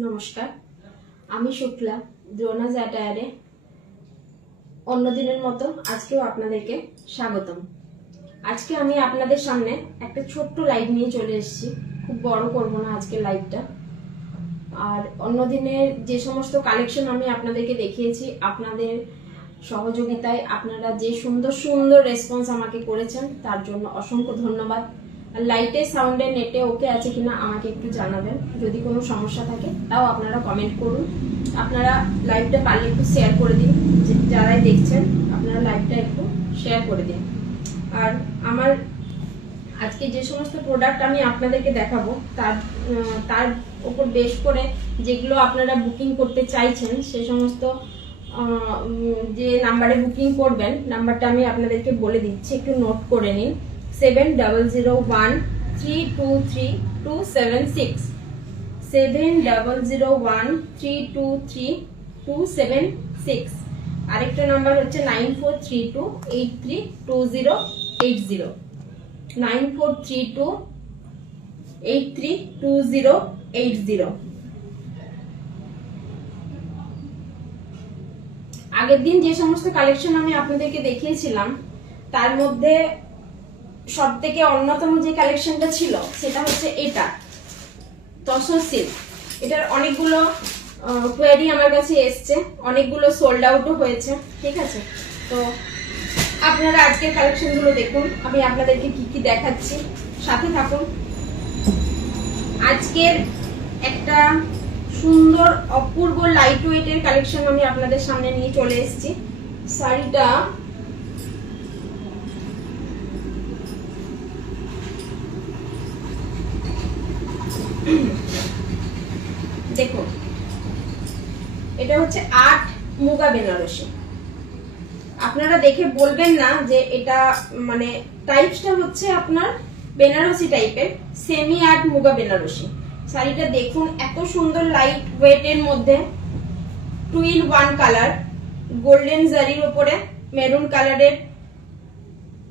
নমস্কার, আমি শুক্লা দ্রোণাজ অ্যাটায়ারে অন্য দিনের মতো আজকেও আপনাদেরকে স্বাগতম। আজকে আমি আপনাদের সামনে একটা ছোট্ট লাইভ নিয়ে চলে এসেছি। খুব বড় করব না আজকের লাইভটা। আর অন্য দিনের যে সমস্ত কালেকশন আমি আপনাদেরকে দেখিয়েছি, আপনাদের সহযোগিতায় আপনারা যে সুন্দর সুন্দর রেসপন্স আমাকে করেছেন তার জন্য অসংখ্য ধন্যবাদ। আর লাইটে, সাউন্ডে, নেটে ওকে আছে কিনা আমাকে একটু জানাবেন। যদি কোনো সমস্যা থাকে তাও আপনারা কমেন্ট করুন। আপনারা লাইভটা পারলে একটু শেয়ার করে দিন, যারাই দেখছেন আপনারা লাইভটা একটু শেয়ার করে দিন। আর আমার আজকে যে সমস্ত প্রোডাক্ট আমি আপনাদেরকে দেখাবো তার উপর বেশ করে যেগুলো আপনারা বুকিং করতে চাইছেন সে সমস্ত যে নাম্বারে বুকিং করবেন, নাম্বারটা আমি আপনাদেরকে বলে দিচ্ছি, একটু নোট করে নিন। 7001323276 7001323276। আরেকটা নাম্বার হচ্ছে 9432832080 9432832080। আগের দিন যে সমস্ত কালেকশন আমি আপনাদেরকে দেখিয়েছিলাম তার মধ্যে সব থেকে অন্যতম যে কালেকশনটা ছিল সেটা হচ্ছে এটা তসর সিল্ক। এটার অনেকগুলো কোয়ারি আমার কাছে এসছে, অনেকগুলো সোল্ড আউটও হয়েছে। ঠিক আছে, তো আপনারা আজকের কালেকশনগুলো দেখুন, আমি আপনাদেরকে কি কি দেখাচ্ছি, সাথে থাকুন। আজকের একটা সুন্দর অপূর্ব লাইট ওয়েটের কালেকশন আমি আপনাদের সামনে নিয়ে চলে এসেছি। শাড়িটা দেখুন, এটা হচ্ছে 8 মুগা বেনারসি। আপনারা দেখে বলবেন না যে এটা মানে টাইপসটা হচ্ছে আপনার বেনারসি টাইপের, সেমি 8 মুগা বেনারসি। শাড়িটা দেখুন, এত সুন্দর লাইট ওয়েটের মধ্যে 2-in-1 কালার, গোল্ডেন জারির উপরে মেরুন কালারের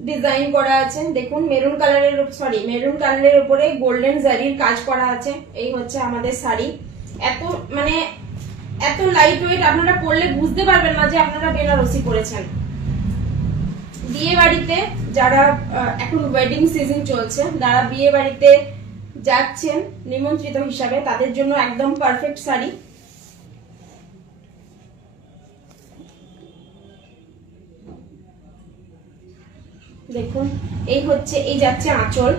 ডিজাইন করা আছে। দেখুন, মেরুন কালারের উপরে গোল্ডেন জারির কাজ করা আছে। এই হচ্ছে আমাদের শাড়ি। এত লাইট ওয়েট, আপনারা পরলে বুঝতে পারবেন না যে আপনারা বেনারসি পরেছেন। বিয়ে বাড়িতে যারা এখন ওয়েডিং সিজন চলছে, যারা বিয়ে বাড়িতে যাচ্ছেন নিমন্ত্রিত হিসাবে, তাদের জন্য একদম পারফেক্ট শাড়ি। দেখুন, এই যাচ্ছে আঁচল।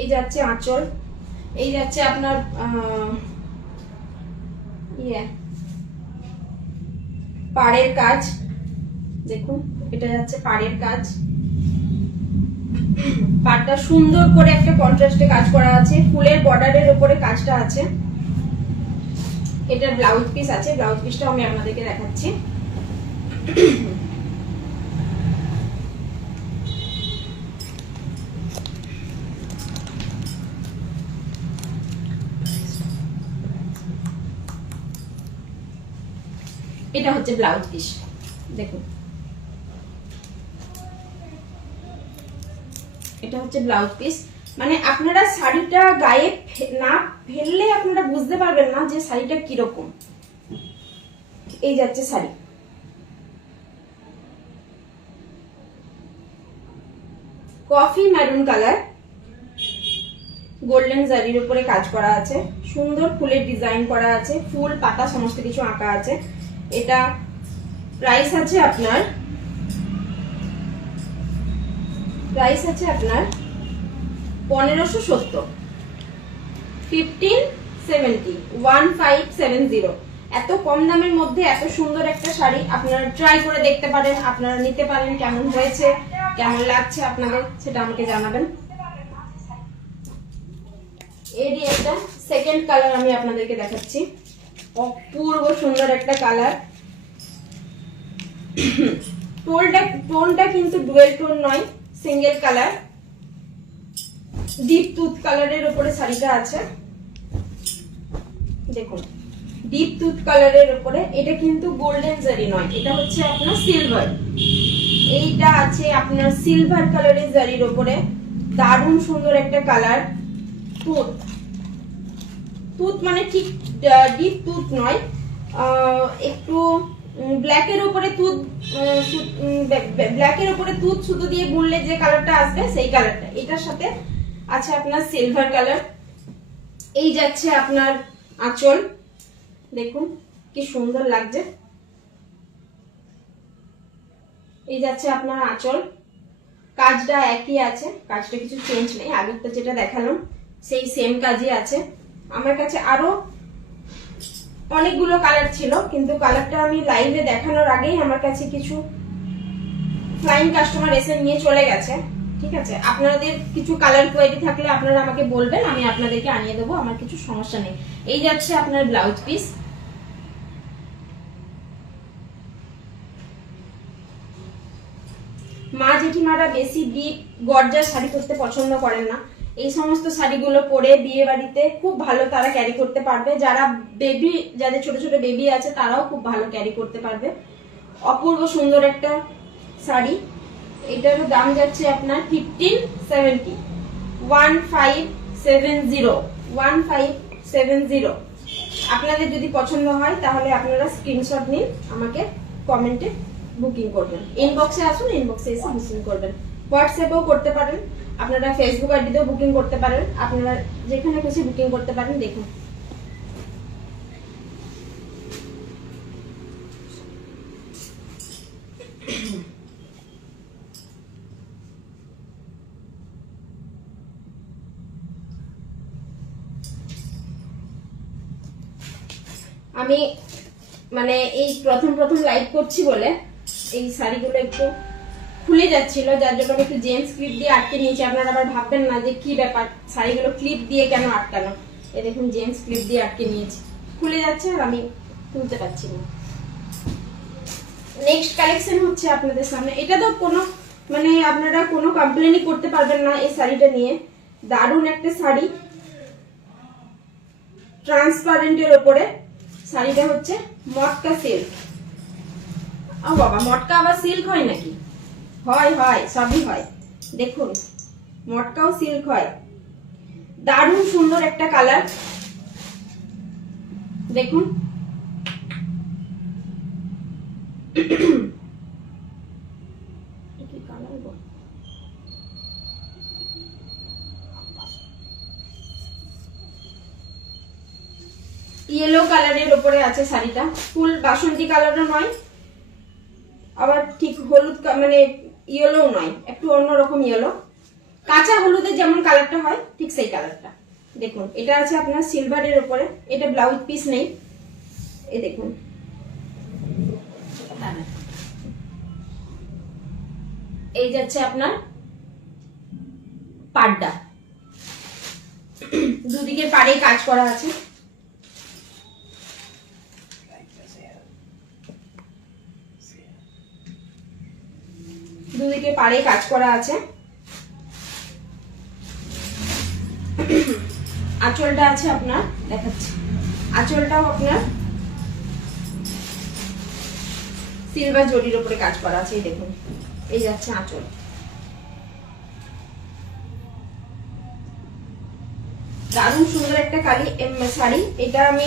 এই যাচ্ছে আঁচল, এই যাচ্ছে আপনার পাড়ের কাজ। দেখুন, এটা যাচ্ছে পাড়ের কাজ। পাড়টা সুন্দর করে একটা কন্ট্রাস্টে কাজ করা আছে, ফুলের বর্ডারের উপরে কাজটা আছে। এটা ব্লাউজ পিস আছে, ব্লাউজ পিসটা আমি আপনাদেরকে দেখাচ্ছি। এটা হচ্ছে ব্লাউজ পিস। দেখুন, এটা হচ্ছে ব্লাউজ পিস। মানে আপনারা শাড়িটা গায়ে না ফেললে আপনারা বুঝতে পারবেন না যে শাড়িটা কিরকম। এই যাচ্ছে sari. Coffee maroon colour, golden জারির উপরে কাজ করা আছে, সুন্দর ফুলের ডিজাইন করা আছে, ফুল পাতা সমস্ত কিছু আঁকা আছে। এটা প্রাইস আছে আপনার 1570, 1570। এত কম দামের মধ্যে এত সুন্দর একটা শাড়ি আপনারা ট্রাই করে দেখতে পারেন, আপনারা নিতে পারেন। কেমন হয়েছে, কেমন লাগছে আপনাদের, সেটা আমাকে জানাবেন। এরই একটা সেকেন্ড কালার আমি আপনাদেরকে দেখাচ্ছি। অপূর্ব সুন্দর একটা কালার। টোনটা কিন্তু ডুয়েল টোন নয়, সিঙ্গেল কালার। ডিপ টুথ কালারের উপরে শাড়িটা আছে। দেখুন, ডিপ টুথ কালারের উপরে। এটা কিন্তু গোল্ডেন জারি নয়, এটা হচ্ছে আপনার সিলভার। এইটা আছে আপনার সিলভার কালারের জারির উপরে, দারুণ সুন্দর একটা কালার। তুত তুত মানে ঠিক ডিপ তুত নয়, একটু ব্ল্যাকের উপরে তুত, ব্ল্যাকের উপরে তুত সুতো দিয়ে বুনলে যে কালারটা আসবে সেই কালারটা। এটার সাথে আছে আপনার সিলভার কালার। এই যাচ্ছে আপনার আঁচল, দেখুন কি সুন্দর লাগছে। এই যাচ্ছে আপনার আঁচল, কাজটা একই আছে, কাজটা কিছু চেঞ্জ নেই, আগেরটা যেটা দেখালাম সেই সেম কাজই আছে। আমার কাছে আরো অনেকগুলো কালার ছিল, কিন্তু কালারটা আমি লাইভে দেখানোর আগেই আমার কাছে কিছু ফ্লাইং কাস্টমার এসে নিয়ে চলে গেছে। ঠিক আছে, আপনাদের কিছু কালার কোয়ারি থাকলে আপনারা আমাকে বলবেন, আমি আপনাদেরকে আনিয়ে দেবো, আমার কিছু সমস্যা নেই। এই যাচ্ছে আপনার ব্লাউজ পিস। মা জেঠিমারা বেশি ডিপ গর্জার শাড়ি পরতে পছন্দ করেন না, এই সমস্ত শাড়িগুলো পরে বিয়ে বাড়িতে খুব ভালো তারা ক্যারি করতে পারবে। যারা বেবি, যাদের ছোট ছোট বেবি আছে তারাও খুব ভালো ক্যারি করতে পারবে। অপূর্ব সুন্দর একটা শাড়ি। এটার দাম যাচ্ছে আপনার 1570, 1570। আপনাদের যদি পছন্দ হয় তাহলে আপনারা স্ক্রিনশট নিন, আমাকে কমেন্টে বুকিং করবেন। ইনবক্সে আসুন, ইনবক্সে এসে বুকিং করবেন। হোয়াটসঅ্যাপেও করতে পারেন, আপনারা ফেসবুক আইডিতেও বুকিং করতে পারেন, আপনারা যেখানে খুশি বুকিং করতে পারেন। দেখুন আমি মানে এই প্রথম প্রথম লাইভ করছি বলে এই শাড়িগুলো একটু খুলে যাচ্ছিল, যার জন্য আমি একটু জেন্টস ক্লিপ দিয়ে আটকে নিয়েছি। আপনারা আবার ভাববেন না যে কি ব্যাপার, শাড়িগুলো ক্লিপ দিয়ে কেন আটকানো। এই দেখুন জেন্টস ক্লিপ দিয়ে আটকে নিয়েছি, খুলে যাচ্ছে আর আমি তুলতে পারছি না। নেক্সট কালেকশন হচ্ছে আপনাদের সামনে। এটা তো কোনো মানে আপনারা কোনো কমপ্লেনই করতে পারবেন না এই শাড়িটা নিয়ে। দারুণ একটা শাড়ি, ট্রান্সপারেন্টের উপরে। শাড়িটা হচ্ছে মটকা সিল্ক। ও বাবা, মটকা আবার সিল্ক হয় নাকি? হয় হয়, সবই হয়। দেখুন মটকাও সিল্ক হয়। দারুণ সুন্দর একটা কালার, দেখুন ইয়েলো কালারের উপরে আছে শাড়িটা। ফুল বাসন্তী কালারও নয়, আবার ঠিক হলুদ মানে ইয়েলো নয়, একটু অন্যরকম ইয়েলো, কাঁচা হলুদের যেমন কালারটা হয় ঠিক সেই কালারটা। দেখুন এটা আছে আপনার সিলভারের উপরে। এটা ব্লাউজ পিস নেই, এই দেখুন। এই যাচ্ছে আপনার পাড়টা, দুদিকে পাড়ে কাজ করা আছে। দুদিকে পাড়ে কাজ করা আছে। আঁচলটা আছে আপনার, দেখাচ্ছি, আঁচলটাও আপনার সিলভার জরির উপরে কাজ করা আছে। এই দেখুন, এই যাচ্ছে আঁচল। দারুণ সুন্দর একটা শাড়ি। এটা আমি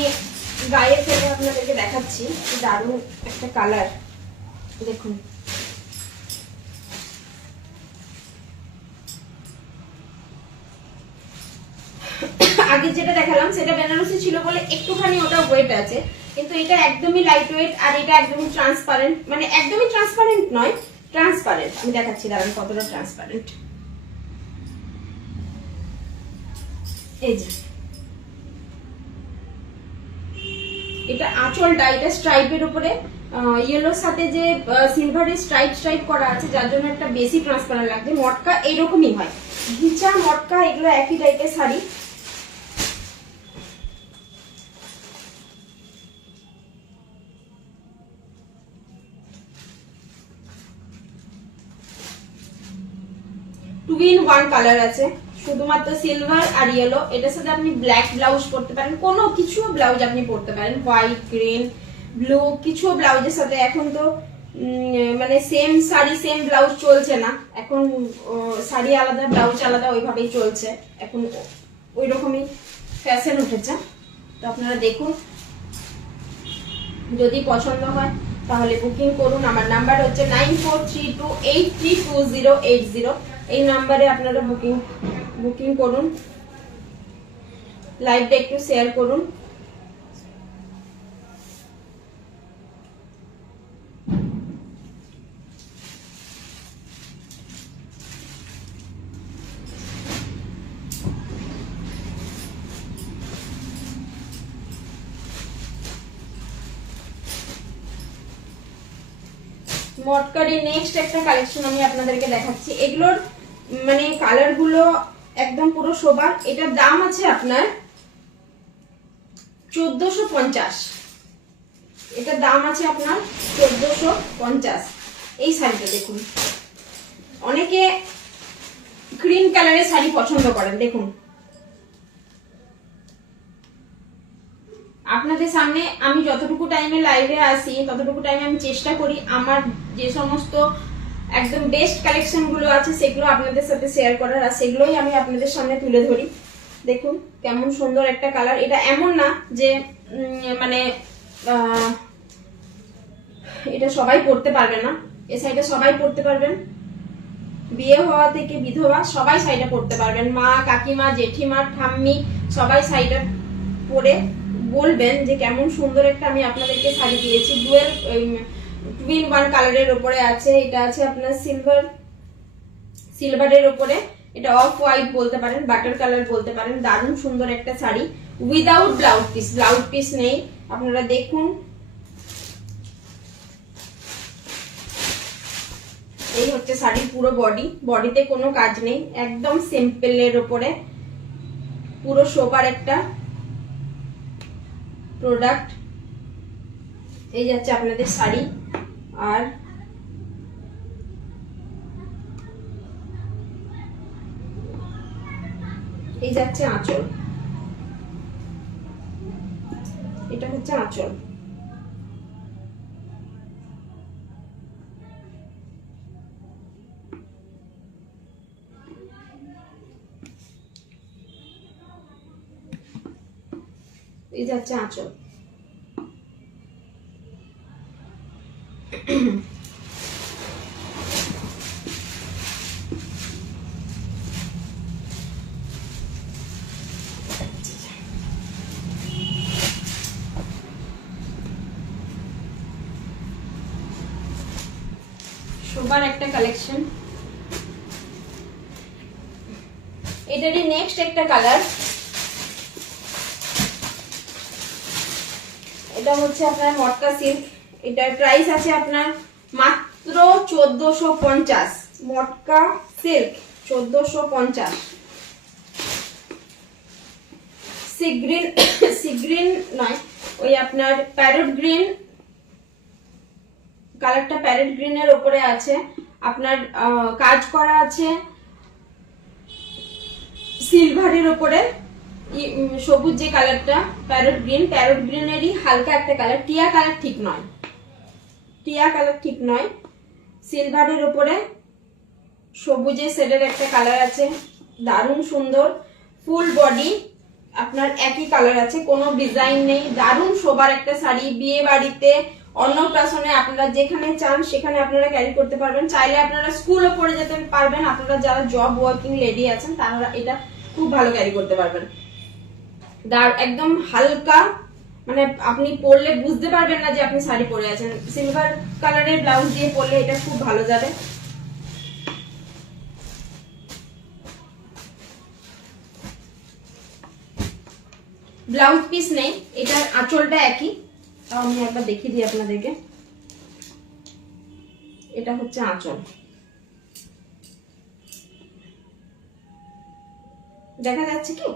গায়ে ফেলে আপনাদেরকে দেখাচ্ছি, দারুণ একটা কালার। দেখুন আগে যেটা দেখালাম সেটা বেনারসি ছিল বলে একটুখানি ওটা ওয়েট আছে, কিন্তু এটা একদমই লাইট ওয়েট আর এটা একদমই ট্রান্সপারেন্ট, মানে একদমই ট্রান্সপারেন্ট নয়, ট্রান্সপারেন্ট। আমি দেখাচ্ছি দাঁড়ান কতটা ট্রান্সপারেন্ট। এই যে এটা আঁচলটা, এটা স্ট্রাইপের উপরে ইয়েলোর সাথে যে সিলভারের স্ট্রাইপ করা আছে, যার জন্য একটা বেশি ট্রান্সপারেন্ট লাগছে। মটকা এইরকমই হয়, ঘিচা মটকা এগুলো একই টাইপের sari. Two in one colour আছে, শুধুমাত্র সিলভার আর ইয়েলো। এটার সাথে আপনি ব্ল্যাক ব্লাউজ পরতে পারেন, কোনো কিছু ব্লাউজ আপনি পরতে পারেন, হোয়াইট, গ্রিন, ব্লু, কিছু ব্লাউজের সাথে। এখন তো মানে সেম শাড়ি সেম ব্লাউজ চলছে না এখন, শাড়ি আলাদা ব্লাউজ আলাদা ওইভাবেই চলছে এখন, ওই রকমই ফ্যাশন উঠেছে। তো আপনারা দেখুন, যদি পছন্দ হয় তাহলে বুকিং করুন। আমার নাম্বার হচ্ছে 9432832080। এই নাম্বারে আপনারা বুকিং করুন, লাইভটা একটু শেয়ার করুন। মটকারি নেক্সট একটা কালেকশন আমি আপনাদেরকে দেখাচ্ছি। এগুলোর মানে কালার গুলো একদম পুরো শোভা। এটার দাম আছে আপনার 1450। এটার দাম আছে আপনার 1450। এই শাড়িটা দেখুন, অনেকে গ্রিন কালারের শাড়ি পছন্দ করেন। দেখুন আপনাদের সামনে আমি যতটুকু টাইমে লাইভে আসি ততটুকু টাইমে আমি চেষ্টা করি আমার যে সমস্ত একদম বেস্ট কালেকশন গুলো আছে সেগুলো আপনাদের সাথে শেয়ার করার, আর সেগুলোই আমি আপনাদের সামনে তুলে ধরি। দেখুন কেমন সুন্দর একটা কালার। এটা এমন না যে মানে এটা সবাই পড়তে পারবে না, এই শাড়িটা সবাই পড়তে পারবেন, বিয়ে হওয়া থেকে বিধবা সবাই শাড়িটা পড়তে পারবেন। মা, কাকিমা, জেঠিমা, ঠাম্মি সবাই শাড়িটা পরে বলবেন যে কেমন সুন্দর একটা আমি আপনাদেরকে শাড়ি দিয়েছি। ডুয়েল টুইন ওয়ান কালারের উপরে আছে। এটা আছে আপনার সিলভারের উপরে, এটা অফ হোয়াইট বলতে পারেন, বাটার কালার বলতে পারেন। দারুণ সুন্দর একটা শাড়ি উইদাউট ব্লাউজ পিস নেই। আপনারা দেখুন, এই হচ্ছে শাড়ির পুরো বডিতে কোনো কাজ নেই, একদম সিম্পলের উপরে পুরো শোবার একটা প্রোডাক্ট। এই যাচ্ছে আপনাদের শাড়ি, আর এই যাচ্ছে আঁচল। এটা হচ্ছে আঁচল। এই যাচ্ছে আঁচল। শোবার একটা কালেকশন। এটারই নেক্সট একটা কালার, এটা হচ্ছে আপনার মটকা সিল্ক। এটার প্রাইস আছে আপনার মাত্র 1450। মটকা সিল্ক 1450। সি গ্রিন নয়, ওই আপনার প্যারট গ্রিন কালারটা, প্যারট গ্রিনের উপরে আছে আপনার কাজ করা আছে সিলভারের উপরে। সবুজ যে কালারটা প্যারট গ্রিনেরই হালকা একটা কালার, টিয়া কালার ঠিক নয়, সিলভারের উপরে সবুজের শেডের একটা কালার আছে, দারুণ সুন্দর। ফুল বডি আপনার একই কালার আছে, কোনো ডিজাইন নেই। দারুণ শোবার একটা শাড়ি, বিয়ে বাড়িতে, অন্নপ্রাশনে আপনারা যেখানে চান সেখানে আপনারা ক্যারি করতে পারবেন। চাইলে আপনারা স্কুলও পরে যেতে পারবেন। আপনারা যারা জব ওয়ার্কিং লেডি আছেন তারা এটা খুব ভালো ক্যারি করতে পারবেন। একদম হালকা, মানে আপনি পরলে বুঝতে পারবেন না যে আপনি শাড়ি পরে আছেন। সিলভার কালারের ব্লাউজ দিয়ে পরলে এটা খুব ভালো যাবে। ব্লাউজ পিস নেই, এটার আঁচলটা একই। তাও আমি একবার দেখিয়ে দিই আপনাদেরকে। এটা হচ্ছে আঁচল, দেখা যাচ্ছে কি?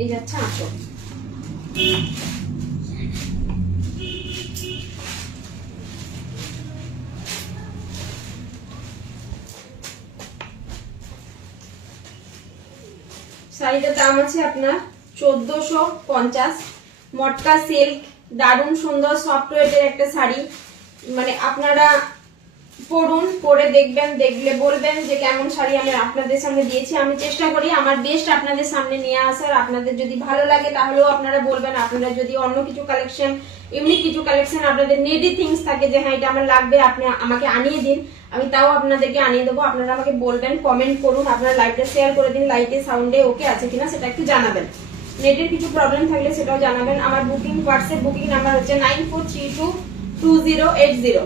এই যাচ্ছে আঁচল। শাড়িটার দাম আছে আপনার 1450। মটকা সিল্ক দারুণ সুন্দর সফট ওয়েটের একটা শাড়ি, মানে আপনারা পরুন, পরে দেখবেন, দেখলে বলবেন যে কেমন শাড়ি আমি আপনাদের সামনে দিয়েছি। আমি চেষ্টা করি আমার বেস্ট আপনাদের সামনে নিয়ে আসার। আপনাদের যদি ভালো লাগে তাহলেও আপনারা বলবেন। আপনারা যদি অন্য কিছু কালেকশন, ইউনিক কিছু কালেকশন, আপনাদের নিডি থিংস থাকে যে হ্যাঁ এটা আমার লাগবে, আপনি আমাকে আনিয়ে দিন, আমি তাও আপনাদেরকে আনিয়ে দেবো। আপনারা আমাকে বলবেন, কমেন্ট করুন, আপনারা লাইভটা শেয়ার করে দিন, লাইটে সাউন্ডে ওকে আছে কিনা সেটা একটু জানাবেন। নেটের কিছু প্রবলেম থাকলে সেটাও জানাবেন। আমার বুকিং হোয়াটসঅ্যাপ বুকিং নাম্বার হচ্ছে 94322080,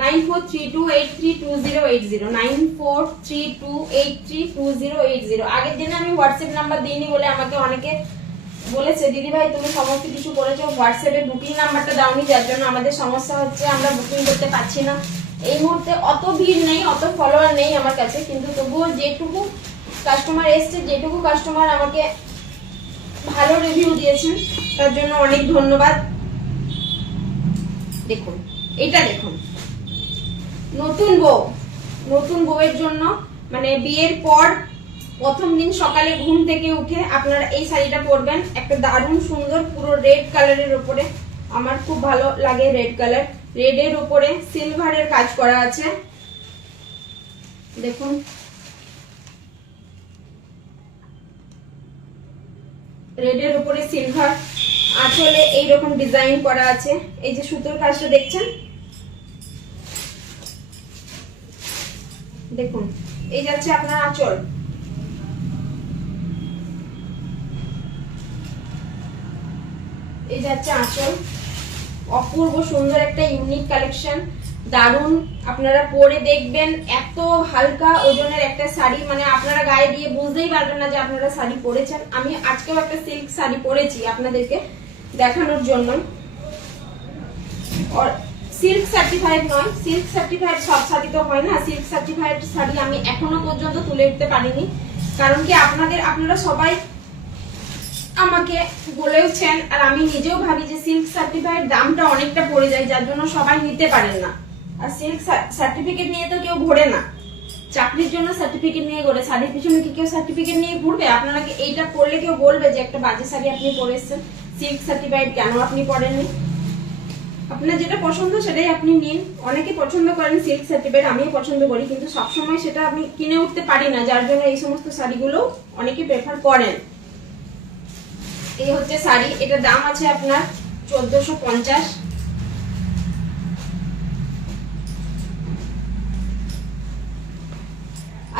9432832080, 9432832080। আগের দিনে আমি হোয়াটসঅ্যাপ নাম্বার দিইনি বলে আমাকে অনেকে বলেছে দিদি ভাই তুমি সমস্ত কিছু করেছো, হোয়াটসঅ্যাপে বুকিং নাম্বারটা দাওনি, যার জন্য আমাদের সমস্যা হচ্ছে, আমরা বুকিং করতে পারছি না। এই মুহূর্তে অত ভিড় নেই, অত ফলোয়ার নেই আমার কাছে, কিন্তু তবুও যেটুকু কাস্টমার এসছে, যেটুকু কাস্টমার আমাকে ভালো রিভিউ দিয়েছেন তার জন্য অনেক ধন্যবাদ। দেখুন এটা, দেখুন নতুন বউয়ের জন্য, মানে বিয়ের পর প্রথম দিন সকালে ঘুম থেকে উঠে আপনারা এই শাড়িটা পরবেন। একটা দারুণ সুন্দর পুরো রেড কালারের উপরে, আমার খুব ভালো লাগে রেড কালার। রেডের উপরে সিলভারের কাজ করা আছে, দেখুন রেডের উপরে সিলভার, আঁচলে এইরকম ডিজাইন করা আছে। এই যে সুতোর কাজটা দেখছেন, দেখুন এই যাচ্ছে আপনার আঁচল, এই যাচ্ছে আঁচল। অপূর্ব সুন্দর একটা ইউনিক কালেকশন, দারুন। আপনারা পরে দেখবেন, এত হালকা ওজনের একটা শাড়ি, মানে আপনারা গায়ে দিয়ে বুঝতেই পারবেন না যে আপনারা শাড়ি পরেছেন। আমি আজকেও একটা সিল্ক শাড়ি পরেছি আপনাদেরকে দেখানোর জন্য। সিল্ক সার্টিফাইড নয়, সিল্ক সার্টিফাইড সব শাড়ি তো হয় না, সিল্ক সার্টিফাইড শাড়ি আমি এখনো পর্যন্ত তুলে উঠতে পারিনি। কারণ কি আপনারা সবাই আমাকে বলেওছেন, আর আমি নিজেও ভাবি যে সিল্ক সার্টিফাইড দামটা অনেকটা পড়ে যায়, যার জন্য সবাই নিতে পারেন না। আর সিল্ক সার্টিফিকেট নিয়ে তো কেউ ঘোরে না, চাকরির জন্য সার্টিফিকেট নিয়ে ঘোরে, শাড়ির পিছনে কি কেউ সার্টিফিকেট নিয়ে ঘুরবে? আপনারা এইটা পরলে কেউ বলবে যে একটা বাজে শাড়ি আপনি পরে এসেছেন, সিল্ক সার্টিফাইড কেন আপনি পরেননি? আপনার যেটা পছন্দ সেটাই আপনি নিন। অনেকে পছন্দ করেন সিল্ক সার্টিফাইড, আমিও পছন্দ করি, কিন্তু সবসময় সেটা আমি কিনে উঠতে পারি না, যার জন্য এই সমস্ত শাড়িগুলো অনেকে প্রেফার করেন। এই হচ্ছে শাড়ি, এটার দাম আছে আপনার 1450।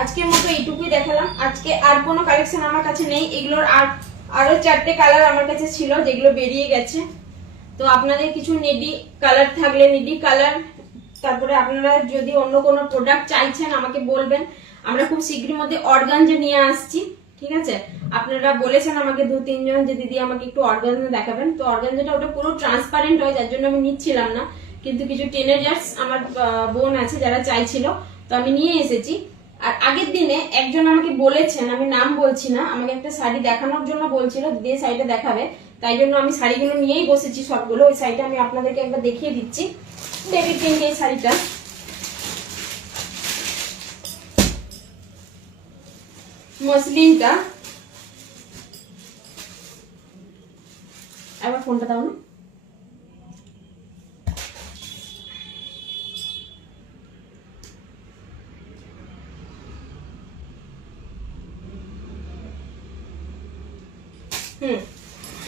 আজকের মতো এইটুকুই দেখালাম। আজকে আর কোনো কালেকশন আমার কাছে নেই, এগুলোর আরো 4টে কালার আমার কাছে ছিল যেগুলো বেরিয়ে গেছে। তো আপনাদের কিছু নিডি কালার থাকলে নিডি কালার, তারপরে আপনারা যদি অন্য কোনো প্রোডাক্ট চাইছেন আমাকে বলবেন। আমরা খুব শীঘ্রই মধ্যে অর্গানজা নিয়ে আসছি, ঠিক আছে? আপনারা বলেছেন আমাকে 2-3 জন যে দিদি আমাকে একটু অর্গানজা দেখাবেন। তো অর্গানজাটা ওটা পুরো ট্রান্সপারেন্ট হয়, যার জন্য আমি নিচ্ছিলাম না, কিন্তু কিছু টিনেজার্স আমার বোন আছে যারা চাইছিল, তো আমি নিয়ে এসেছি। আর আগের দিনে একজন আমাকে বলেছেন, আমি নাম বলছি না, আমাকে একটা শাড়ি দেখানোর জন্য বলছিল, দিদি শাড়িটা দেখাবে, তাই জন্য আমি শাড়িগুলো নিয়েই বসেছি সবগুলো। ওই শাড়িটা আমি আপনাদেরকে একবার দেখিয়ে দিচ্ছি। বেবি পিঙ্ক এই শাড়িটা, মসলিনটা, একবার ফোনটা দাও না।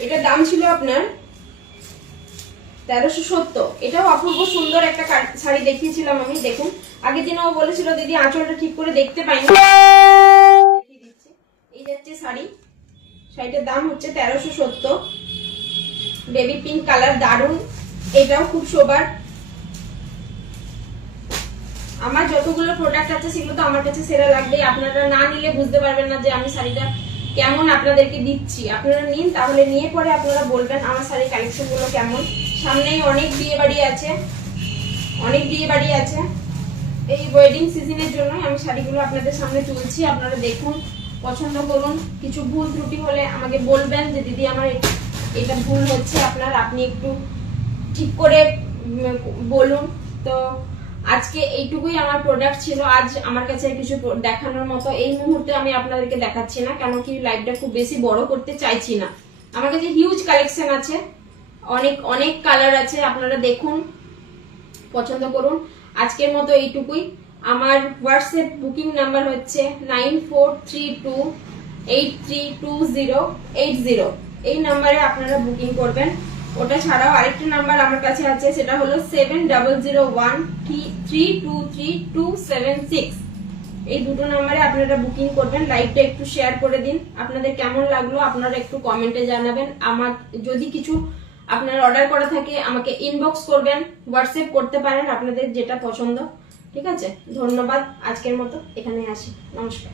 এটার দাম ছিল আপনার 1370। এটাও অপূর্ব সুন্দর একটা শাড়ি দেখিয়েছিলাম আমি। দেখুন আগের দিন ও বলেছিল দিদি আঁচলটা ঠিক করে দেখতে পাইনি, দেখিয়ে দিচ্ছি। এই যাচ্ছে শাড়ি, শাড়িটার দাম হচ্ছে 1370, বেবি পিঙ্ক কালার, দারুন। এটাও খুব সোবার। আমার যতগুলো প্রোডাক্ট আছে সেগুলো তো আমার কাছে সেরা লাগবেই, আপনারা না নিলে বুঝতে পারবেন না যে আমি শাড়িটা কেমন আপনাদেরকে দিচ্ছি। আপনারা নিন, তাহলে নিয়ে পরে আপনারা বলবেন আমার শাড়ির কালেকশন গুলো কেমন। সামনেই অনেক বিয়ে বাড়ি আছে, অনেক বিয়ে বাড়ি আছে। এই ওয়েডিং সিজনের জন্য আমি শাড়িগুলো আপনাদের সামনে তুলছি, আপনারা দেখুন, পছন্দ করুন। কিছু ভুল ত্রুটি হলে আমাকে বলবেন যে দিদি আমার এটা ভুল হচ্ছে, আপনি একটু ঠিক করে বলুন। তো আজকে এইটুকুই আমার প্রোডাক্ট ছিল। আজ আমার কাছে কিছু দেখানোর মতো এই মুহূর্তে আমি আপনাদেরকে দেখাচ্ছি না, কেন কি লাইভটা খুব বেশি বড় করতে চাইছি না। আমার কাছে হিউজ কালেকশন আছে, অনেক অনেক কালার আছে, আপনারা দেখুন, পছন্দ করুন। আজকের মতো এইটুকুই। আমার হোয়াটসঅ্যাপ বুকিং নাম্বার হচ্ছে 9432832080। এই নাম্বারে আপনারা বুকিং করবেন। ওটা ছাড়াও আরেকটা নাম্বার আমার কাছে আছে, সেটা হলো 7001323276। এই দুটো নাম্বারে আপনারা বুকিং করবেন। লাইভটা একটু শেয়ার করে দিন। আপনাদের কেমন লাগলো আপনারা একটু কমেন্টে জানাবেন। আমার যদি কিছু আপনার অর্ডার করা থাকে আমাকে ইনবক্স করবেন, হোয়াটসঅ্যাপ করতে পারেন আপনাদের যেটা পছন্দ। ঠিক আছে, ধন্যবাদ। আজকের মতো এখানে আসি, নমস্কার।